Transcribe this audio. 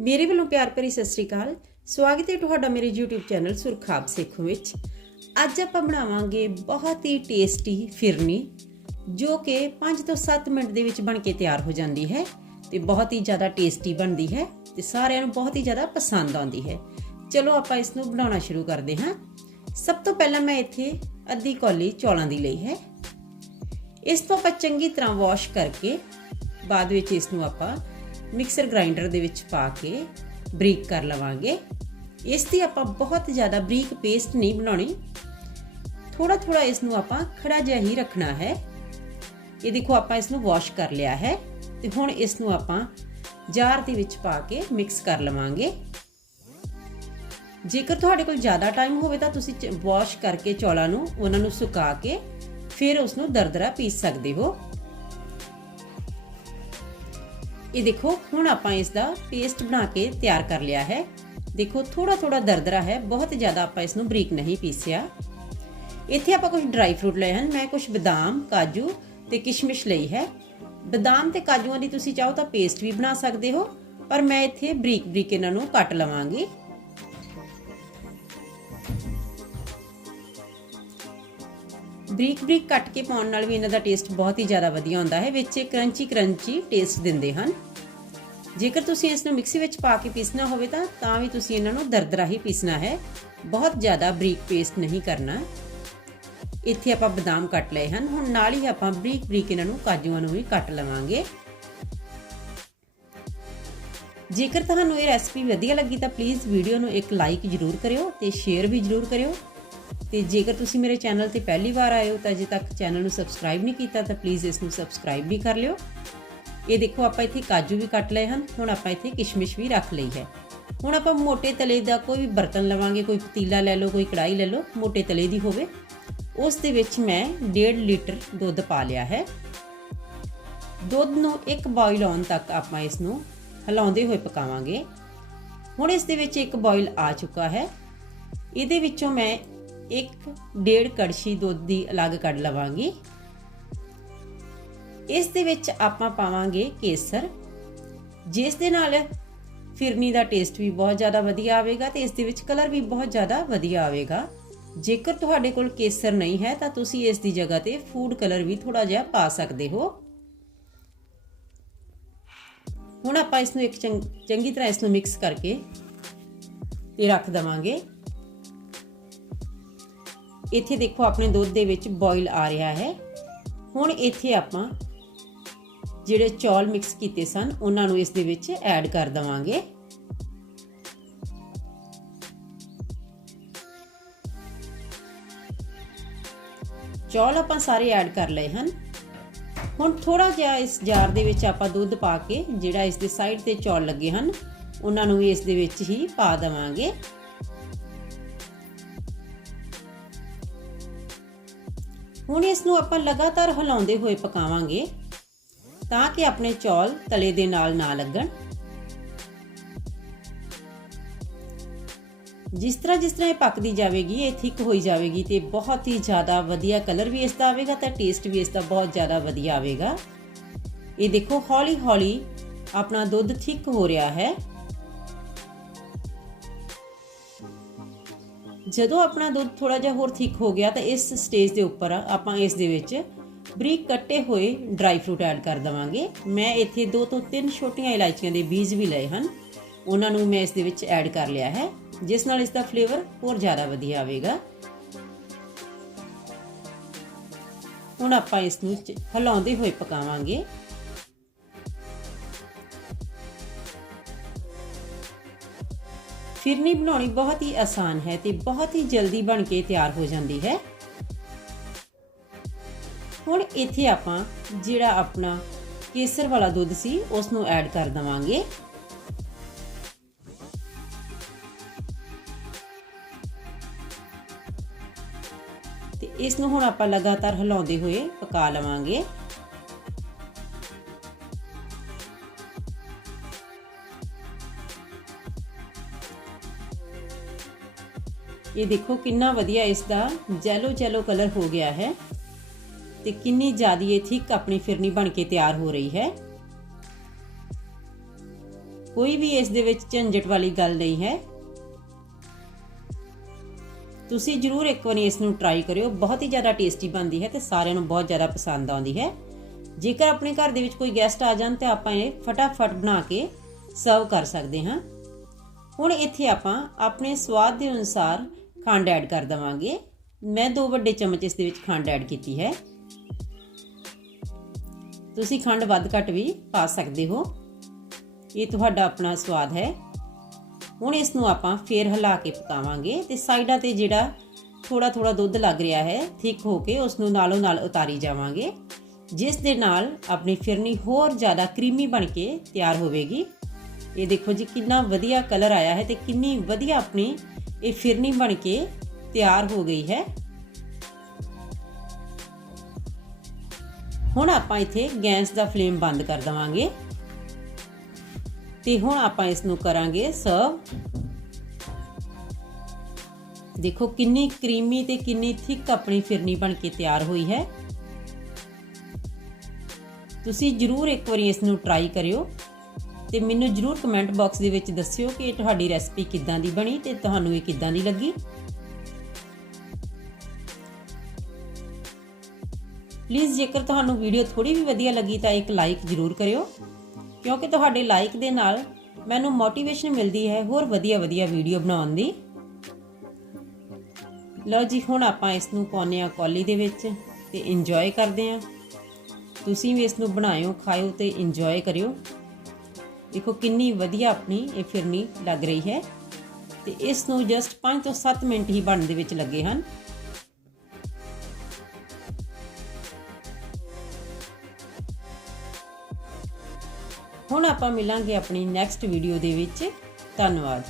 ਮੇਰੇ ਵੱਲੋਂ ਪਿਆਰ ਭਰੀ ਸਤਿ ਸ੍ਰੀ ਅਕਾਲ। ਸਵਾਗਤ ਹੈ ਤੁਹਾਡਾ ਮੇਰੇ YouTube ਚੈਨਲ ਸੁਰਖਾਬ ਸੇਖੋਂ ਵਿੱਚ। ਅੱਜ ਆਪਾਂ ਬਣਾਵਾਂਗੇ ਬਹੁਤ ਹੀ ਟੇਸਟੀ ਫਿਰਨੀ, ਜੋ ਕਿ 5 ਤੋਂ 7 ਮਿੰਟ ਦੇ ਵਿੱਚ ਬਣ ਕੇ ਤਿਆਰ ਹੋ ਜਾਂਦੀ ਹੈ ਤੇ ਬਹੁਤ ਹੀ ਜ਼ਿਆਦਾ ਟੇਸਟੀ ਬਣਦੀ ਹੈ ਤੇ ਸਾਰਿਆਂ ਨੂੰ ਬਹੁਤ ਹੀ ਜ਼ਿਆਦਾ ਪਸੰਦ ਆਉਂਦੀ ਹੈ। ਚਲੋ ਆਪਾਂ ਇਸ ਨੂੰ ਬਣਾਉਣਾ ਸ਼ੁਰੂ ਕਰਦੇ ਹਾਂ। ਸਭ ਤੋਂ ਪਹਿਲਾਂ ਮੈਂ ਇੱਥੇ ਅੱਧੀ ਕੌਲੀ ਚੌਲਾਂ ਦੀ ਲਈ ਹੈ। ਇਸ ਤੋਂ ਆਪਾਂ ਚੰਗੀ ਤਰ੍ਹਾਂ ਵਾਸ਼ ਕਰਕੇ ਬਾਅਦ ਵਿੱਚ ਇਸ ਨੂੰ ਆਪਾਂ ਮਿਕਸਰ ਗ੍ਰਾਈਂਡਰ ਦੇ ਵਿੱਚ ਪਾ ਕੇ ਬਰੀਕ ਕਰ ਲਵਾਂਗੇ। ਇਸ ਦੀ ਆਪਾਂ ਬਹੁਤ ਜ਼ਿਆਦਾ ਬਰੀਕ ਪੇਸਟ ਨਹੀਂ ਬਣਾਉਣੀ। ਥੋੜਾ ਥੋੜਾ ਇਸ ਨੂੰ ਆਪਾਂ ਖੜਾ ਜਿਹਾ ਹੀ ਰੱਖਣਾ ਹੈ। ਇਹ ਦੇਖੋ ਆਪਾਂ ਇਸ ਨੂੰ ਵਾਸ਼ ਕਰ ਲਿਆ ਹੈ ਤੇ ਹੁਣ ਇਸ ਨੂੰ ਆਪਾਂ ਜਾਰ ਦੇ ਵਿੱਚ ਪਾ ਕੇ ਮਿਕਸ ਕਰ ਲਵਾਂਗੇ। ਜੇਕਰ ਤੁਹਾਡੇ ਕੋਲ ਜ਼ਿਆਦਾ ਟਾਈਮ ਹੋਵੇ ਤਾਂ ਤੁਸੀਂ ਵਾਸ਼ ਕਰਕੇ ਚੌਲਾਂ ਨੂੰ ਉਹਨਾਂ ਨੂੰ ਸੁਕਾ ਕੇ ਫਿਰ ਉਸ ਨੂੰ ਦਰਦਰਾ ਪੀਸ ਸਕਦੇ ਹੋ। ਇਹ ਦੇਖੋ, ਹੁਣ ਆਪਾਂ ਇਸ ਦਾ ਪੇਸਟ ਬਣਾ ਕੇ ਤਿਆਰ ਕਰ ਲਿਆ ਹੈ। ਦੇਖੋ ਥੋੜਾ ਥੋੜਾ ਦਰਦਰਾ ਹੈ, ਬਹੁਤ ਜ਼ਿਆਦਾ ਆਪਾਂ ਇਸ ਨੂੰ ਬਰੀਕ ਨਹੀਂ ਪੀਸਿਆ। ਇੱਥੇ ਆਪਾਂ ਕੁਝ ਡਰਾਈ ਫਰੂਟ ਲਏ ਹਨ, ਮੈਂ ਕੁਝ ਬਦਾਮ, ਕਾਜੂ ਤੇ ਕਿਸ਼ਮਿਸ਼ ਲਈ ਹੈ। ਬਦਾਮ ਤੇ ਕਾਜੂਆਂ ਦੀ ਤੁਸੀਂ ਚਾਹੋ ਤਾਂ ਪੇਸਟ ਵੀ ਬਣਾ ਸਕਦੇ ਹੋ, ਪਰ ਮੈਂ ਇੱਥੇ ਬਰੀਕ ਬਰੀਕ ਇਹਨਾਂ ਨੂੰ ਕੱਟ ਲਵਾਂਗੀ। ਬਰੀਕ ਬਰੀਕ ਕੱਟ ਕੇ ਪਾਉਣ ਨਾਲ ਵੀ ਇਹਨਾਂ ਦਾ ਟੇਸਟ ਬਹੁਤ ਹੀ ਜ਼ਿਆਦਾ ਵਧੀਆ ਹੁੰਦਾ ਹੈ, ਵਿੱਚ ਕਰੰਚੀ ਕਰੰਚੀ ਟੇਸਟ ਦਿੰਦੇ ਹਨ। ਜੇਕਰ ਤੁਸੀਂ ਇਸ ਨੂੰ ਮਿਕਸੀ ਵਿੱਚ ਪਾ ਕੇ ਪੀਸਣਾ ਹੋਵੇ ਤਾਂ ਤਾਂ ਵੀ ਤੁਸੀਂ ਇਹਨਾਂ ਨੂੰ ਦਰਦਰਾ ਹੀ ਪੀਸਣਾ ਹੈ। ਬਹੁਤ ਜ਼ਿਆਦਾ ਬਰੀਕ ਪੇਸਟ ਨਹੀਂ ਕਰਨਾ। ਇੱਥੇ ਆਪਾਂ ਬਦਾਮ ਕੱਟ ਲਏ ਹਨ। ਹੁਣ ਨਾਲ ਹੀ ਆਪਾਂ ਬਰੀਕ ਬਰੀਕ ਇਹਨਾਂ ਨੂੰ ਕਾਜੂਆਂ ਨੂੰ ਵੀ ਕੱਟ ਲਵਾਂਗੇ। ਜੇਕਰ ਤੁਹਾਨੂੰ ਇਹ ਰੈਸਪੀ ਵਧੀਆ ਲੱਗੀ ਤਾਂ ਪਲੀਜ਼ ਵੀਡੀਓ ਨੂੰ ਇੱਕ ਲਾਈਕ ਜ਼ਰੂਰ ਕਰਿਓ ਤੇ ਸ਼ੇਅਰ ਵੀ ਜ਼ਰੂਰ ਕਰਿਓ। ਤੇ ਜੇਕਰ ਤੁਸੀਂ ਮੇਰੇ ਚੈਨਲ ਤੇ ਪਹਿਲੀ ਵਾਰ ਆਏ ਹੋ ਤਾਂ ਅਜੇ ਤੱਕ ਚੈਨਲ ਨੂੰ ਸਬਸਕ੍ਰਾਈਬ ਨਹੀਂ ਕੀਤਾ ਤਾਂ ਪਲੀਜ਼ ਇਸ ਨੂੰ ਸਬਸਕ੍ਰਾਈਬ ਵੀ ਕਰ ਲਿਓ। ਇਹ ਦੇਖੋ, ਆਪਾਂ ਇੱਥੇ ਕਾਜੂ ਵੀ ਕੱਟ ਲਏ ਹਨ, ਹੁਣ ਆਪਾਂ ਇੱਥੇ ਕਿਸ਼ਮਿਸ਼ ਵੀ ਰੱਖ ਲਈ ਹੈ। ਹੁਣ ਆਪਾਂ ਮੋਟੇ ਤਲੇ ਦਾ ਕੋਈ ਵੀ ਬਰਤਨ ਲਵਾਂਗੇ, ਕੋਈ ਪਤੀਲਾ ਲੈ ਲਓ, ਕੋਈ ਕੜਾਈ ਲੈ ਲਓ, ਮੋਟੇ ਤਲੇ ਦੀ ਹੋਵੇ। ਉਸ ਦੇ ਵਿੱਚ ਮੈਂ 1.5 ਲੀਟਰ ਦੁੱਧ ਪਾ ਲਿਆ ਹੈ। ਦੁੱਧ ਨੂੰ ਇੱਕ ਬੋਇਲ ਆਉਣ ਤੱਕ ਆਪਾਂ ਇਸ ਨੂੰ ਹਿਲਾਉਂਦੇ ਹੋਏ ਪਕਾਵਾਂਗੇ। ਹੁਣ ਇਸ ਦੇ ਵਿੱਚ ਇੱਕ ਬੋਇਲ ਆ ਚੁੱਕਾ ਹੈ। ਇਹਦੇ ਵਿੱਚੋਂ ਮੈਂ ਇੱਕ 1.5 ਕੜਛੀ ਦੁੱਧ ਦੀ ਅਲੱਗ ਕੱਢ ਲਵਾਂਗੀ। ਇਸ ਦੇ ਵਿੱਚ ਆਪਾਂ ਪਾਵਾਂਗੇ ਕੇਸਰ, ਜਿਸ ਦੇ ਨਾਲ ਫਿਰਨੀ ਦਾ ਟੇਸਟ ਵੀ ਬਹੁਤ ਜ਼ਿਆਦਾ ਵਧੀਆ ਆਵੇਗਾ ਤੇ ਇਸ ਦੇ ਵਿੱਚ ਕਲਰ ਵੀ ਬਹੁਤ ਜ਼ਿਆਦਾ ਵਧੀਆ ਆਵੇਗਾ। ਜੇਕਰ ਤੁਹਾਡੇ ਕੋਲ ਕੇਸਰ ਨਹੀਂ ਹੈ ਤਾਂ ਤੁਸੀਂ ਇਸ ਦੀ ਜਗ੍ਹਾ ਤੇ ਫੂਡ ਕਲਰ ਵੀ ਥੋੜਾ ਜਿਹਾ ਪਾ ਸਕਦੇ ਹੋ। ਹੁਣ ਆਪਾਂ ਇਸ ਨੂੰ ਇੱਕ ਚੰਗੀ ਤਰ੍ਹਾਂ ਇਸ ਨੂੰ ਮਿਕਸ ਕਰਕੇ ਤੇ ਰੱਖ ਦਵਾਂਗੇ। ਇੱਥੇ ਦੇਖੋ ਆਪਣੇ ਦੁੱਧ ਦੇ ਵਿੱਚ ਬੋਇਲ ਆ ਰਿਹਾ ਹੈ। ਹੁਣ ਇੱਥੇ ਆਪਾਂ ਜਿਹੜੇ ਚੌਲ ਮਿਕਸ ਕੀਤੇ ਸਨ, ਉਹਨਾਂ ਨੂੰ ਇਸ ਦੇ ਵਿੱਚ ਐਡ ਕਰ ਦਵਾਂਗੇ। ਚੌਲ ਆਪਾਂ ਸਾਰੇ ਐਡ ਕਰ ਲਏ ਹਨ। ਹੁਣ ਥੋੜਾ ਜਿਹਾ ਇਸ ਜਾਰ ਦੇ ਵਿੱਚ ਆਪਾਂ ਦੁੱਧ ਪਾ ਕੇ, ਜਿਹੜਾ ਇਸ ਦੇ ਸਾਈਡ ਤੇ ਚੌਲ ਲੱਗੇ ਹਨ, ਉਹਨਾਂ ਨੂੰ ਵੀ ਇਸ ਦੇ ਵਿੱਚ ਹੀ ਪਾ ਦਵਾਂਗੇ। ਹੁਣ ਇਸ ਨੂੰ ਆਪਾਂ ਲਗਾਤਾਰ ਹਿਲਾਉਂਦੇ ਹੋਏ ਪਕਾਵਾਂਗੇ। ਤਾਂ ਕਿ ਆਪਣੇ ਚੌਲ ਤਲੇ ਦੇ ਨਾਲ ਨਾ ਲੱਗਣ। ਜਿਸ ਤਰ੍ਹਾਂ ਜਿਸ ਤਰ੍ਹਾਂ ਇਹ ਪੱਕਦੀ ਜਾਵੇਗੀ, ਇਹ ਥਿਕ ਹੋਈ ਜਾਵੇਗੀ ਤੇ ਬਹੁਤ ਹੀ ਜ਼ਿਆਦਾ ਵਧੀਆ ਕਲਰ ਵੀ ਇਸ ਦਾ ਆਵੇਗਾ ਤੇ ਟੇਸਟ ਵੀ ਇਸ ਦਾ ਬਹੁਤ ਜ਼ਿਆਦਾ ਵਧੀਆ ਆਵੇਗਾ। ਇਹ ਦੇਖੋ ਹੌਲੀ ਹੌਲੀ ਆਪਣਾ ਦੁੱਧ ਥਿਕ ਹੋ ਰਿਹਾ ਹੈ। ਜਦੋਂ ਆਪਣਾ ਦੁੱਧ ਥੋੜਾ ਜਿਹਾ ਹੋਰ ਥਿਕ ਹੋ ਗਿਆ ਤਾਂ ਇਸ ਸਟੇਜ ਦੇ ਉੱਪਰ ਆਪਾਂ ਇਸ ਦੇ ਵਿੱਚ ਬਰੀਕ ਕੱਟੇ ਹੋਏ ਡਰਾਈ ਫਰੂਟ ਐਡ ਕਰ ਦਵਾਂਗੇ। ਮੈਂ ਇੱਥੇ ਦੋ ਤੋਂ ਤਿੰਨ ਛੋਟੀਆਂ ਇਲਾਇਚੀਆਂ ਦੇ ਬੀਜ ਵੀ ਲਏ ਹਨ। ਉਹਨਾਂ ਨੂੰ ਮੈਂ ਇਸ ਦੇ ਵਿੱਚ ਐਡ ਕਰ ਲਿਆ ਹੈ, ਜਿਸ ਨਾਲ ਇਸ ਦਾ ਫਲੇਵਰ ਹੋਰ ਜ਼ਿਆਦਾ ਵਧੀਆ ਆਵੇਗਾ। ਹੁਣ ਆਪਾਂ ਇਸ ਨੂੰ ਹਿਲਾਉਂਦੇ ਹੋਏ ਪਕਾਵਾਂਗੇ। ਫਿਰਨੀ ਬਣਾਉਣੀ ਬਹੁਤ ਹੀ ਆਸਾਨ ਹੈ ਤੇ ਬਹੁਤ ਹੀ ਜਲਦੀ ਬਣ ਕੇ ਤਿਆਰ ਹੋ ਜਾਂਦੀ ਹੈ। ਹੁਣ ਇੱਥੇ ਆਪਾਂ ਜਿਹੜਾ ਆਪਣਾ ਕੇਸਰ ਵਾਲਾ ਦੁੱਧ ਸੀ ਉਸ ਨੂੰ ਐਡ ਕਰ ਦਵਾਂਗੇ। ਤੇ ਇਸ ਨੂੰ ਹੁਣ ਆਪਾਂ ਲਗਾਤਾਰ ਹਿਲਾਉਂਦੇ ਹੋਏ ਪਕਾ ਲਵਾਂਗੇ। ਇਹ ਦੇਖੋ ਕਿੰਨਾ ਵਧੀਆ ਇਸ ਦਾ ਜੈਲੋ ਜੈਲੋ ਕਲਰ ਹੋ ਗਿਆ ਹੈ। ਤੇ ਕਿੰਨੀ ਜ਼ਿਆਦਾ ਇਹ ਥਿਕ ਆਪਣੀ ਫਿਰਨੀ ਬਣ ਕੇ ਤਿਆਰ ਹੋ ਰਹੀ ਹੈ? ਕੋਈ ਵੀ ਇਸ ਦੇ ਵਿੱਚ ਝੰਜਟ ਵਾਲੀ ਗੱਲ ਨਹੀਂ ਹੈ। ਤੁਸੀਂ ਜਰੂਰ ਇੱਕ ਵਾਰੀ ਇਸ ਨੂੰ ਟਰਾਈ ਕਰਿਓ। ਬਹੁਤ ਹੀ ਜ਼ਿਆਦਾ ਟੇਸਟੀ ਬਣਦੀ ਹੈ ਤੇ ਸਾਰਿਆਂ ਨੂੰ ਬਹੁਤ ਜ਼ਿਆਦਾ ਪਸੰਦ ਆਉਂਦੀ ਹੈ। ਜੇਕਰ ਆਪਣੇ ਘਰ ਦੇ ਵਿੱਚ ਕੋਈ ਗੈਸਟ ਆ ਜਾਣ ਤੇ ਆਪਾਂ ਇਹ ਫਟਾਫਟ ਬਣਾ ਕੇ ਸਰਵ ਕਰ ਸਕਦੇ ਹਾਂ। ਹੁਣ ਇੱਥੇ ਆਪਾਂ ਆਪਣੇ ਸਵਾਦ ਦੇ ਅਨੁਸਾਰ ਖੰਡ ਐਡ ਕਰ ਦਵਾਂਗੇ। ਮੈਂ ਦੋ ਵੱਡੇ ਚਮਚ ਇਸ ਦੇ ਵਿੱਚ ਖੰਡ ਐਡ ਕੀਤੀ ਹੈ। ਤੁਸੀਂ ਖੰਡ ਵੱਧ ਘੱਟ ਵੀ ਪਾ ਸਕਦੇ ਹੋ। ਇਹ ਤੁਹਾਡਾ ਆਪਣਾ ਸਵਾਦ ਹੈ। ਹੁਣ ਇਸ ਨੂੰ ਆਪਾਂ ਫੇਰ ਹਿਲਾ ਕੇ ਪਕਾਵਾਂਗੇ ਤੇ ਸਾਈਡਾਂ ਤੇ ਜਿਹੜਾ ਥੋੜਾ ਥੋੜਾ ਦੁੱਧ ਲੱਗ ਰਿਹਾ ਹੈ ਥਿਕ ਹੋ ਕੇ ਉਸ ਨੂੰ ਨਾਲੋਂ ਨਾਲ ਉਤਾਰੀ ਜਾਵਾਂਗੇ। ਜਿਸ ਦੇ ਨਾਲ ਆਪਣੀ ਫਿਰਨੀ ਹੋਰ ਜ਼ਿਆਦਾ ਕਰੀਮੀ ਬਣ ਕੇ ਤਿਆਰ ਹੋਵੇਗੀ। ਇਹ ਦੇਖੋ ਜੀ, ਕਿੰਨਾ ਵਧੀਆ ਕਲਰ ਆਇਆ ਹੈ ਤੇ ਕਿੰਨੀ ਵਧੀਆ ਆਪਣੀ ਇਹ ਫਿਰਨੀ ਬਣ ਕੇ ਤਿਆਰ ਹੋ ਗਈ ਹੈ। ਹੁਣ ਆਪਾਂ ਇੱਥੇ ਗੈਸ ਦਾ ਫਲੇਮ ਬੰਦ ਕਰ ਦਵਾਂਗੇ। ਤੇ ਹੁਣ ਆਪਾਂ ਇਸ ਨੂੰ ਕਰਾਂਗੇ ਸਰਵ। ਦੇਖੋ ਕਿੰਨੀ ਕਰੀਮੀ ਤੇ ਕਿੰਨੀ ਥਿਕ ਆਪਣੀ ਫਿਰਨੀ ਬਣ ਕੇ ਤਿਆਰ ਹੋਈ ਹੈ। ਤੁਸੀਂ ਜਰੂਰ ਇੱਕ ਵਾਰੀ ਇਸ ਨੂੰ ਟਰਾਈ ਕਰਿਓ ਤੇ ਮੈਨੂੰ ਜਰੂਰ ਕਮੈਂਟ ਬਾਕਸ ਦੇ ਵਿੱਚ ਦੱਸਿਓ ਕਿ ਤੁਹਾਡੀ ਰੈਸਪੀ ਕਿੱਦਾਂ ਦੀ ਬਣੀ ਤੇ ਤੁਹਾਨੂੰ ਇਹ ਕਿੱਦਾਂ ਦੀ ਲੱਗੀ। ਪਲੀਜ਼ ਜੇਕਰ ਤੁਹਾਨੂੰ ਵੀਡੀਓ ਥੋੜੀ ਵੀ ਵਧੀਆ ਲੱਗੀ ਤਾਂ ਇੱਕ ਲਾਈਕ ਜਰੂਰ ਕਰਿਓ। ਕਿਉਂਕਿ ਤੁਹਾਡੇ ਲਾਈਕ ਦੇ ਨਾਲ ਮੈਨੂੰ ਮੋਟੀਵੇਸ਼ਨ ਮਿਲਦੀ ਹੈ ਹੋਰ ਵਧੀਆ ਵਧੀਆ ਵੀਡੀਓ ਬਣਾਉਣ ਦੀ। ਲਓ ਜੀ, ਹੁਣ ਆਪਾਂ ਇਸ ਨੂੰ ਪਾਉਨੇ ਆ ਕੌਲੀ ਦੇ ਵਿੱਚ ਤੇ ਇੰਜੋਏ ਕਰਦੇ ਆ ਤੁਸੀਂ ਵੀ ਇਸ ਨੂੰ ਬਣਾਇਓ, ਖਾਇਓ ਤੇ ਇੰਜੋਏ ਕਰਿਓ। ਦੇਖੋ ਕਿੰਨੀ ਵਧੀਆ ਆਪਣੀ ਇਹ ਫਿਰਨੀ ਲੱਗ ਰਹੀ ਹੈ ਤੇ ਇਸ ਨੂੰ ਜਸਟ 5 ਤੋਂ 7 ਮਿੰਟ ਹੀ ਬਣਨ ਦੇ ਵਿੱਚ ਲੱਗੇ ਹਨ। ਹੁਣ ਆਪਾਂ ਮਿਲਾਂਗੇ ਆਪਣੀ ਨੈਕਸਟ ਵੀਡੀਓ ਦੇ ਵਿੱਚ। ਧੰਨਵਾਦ।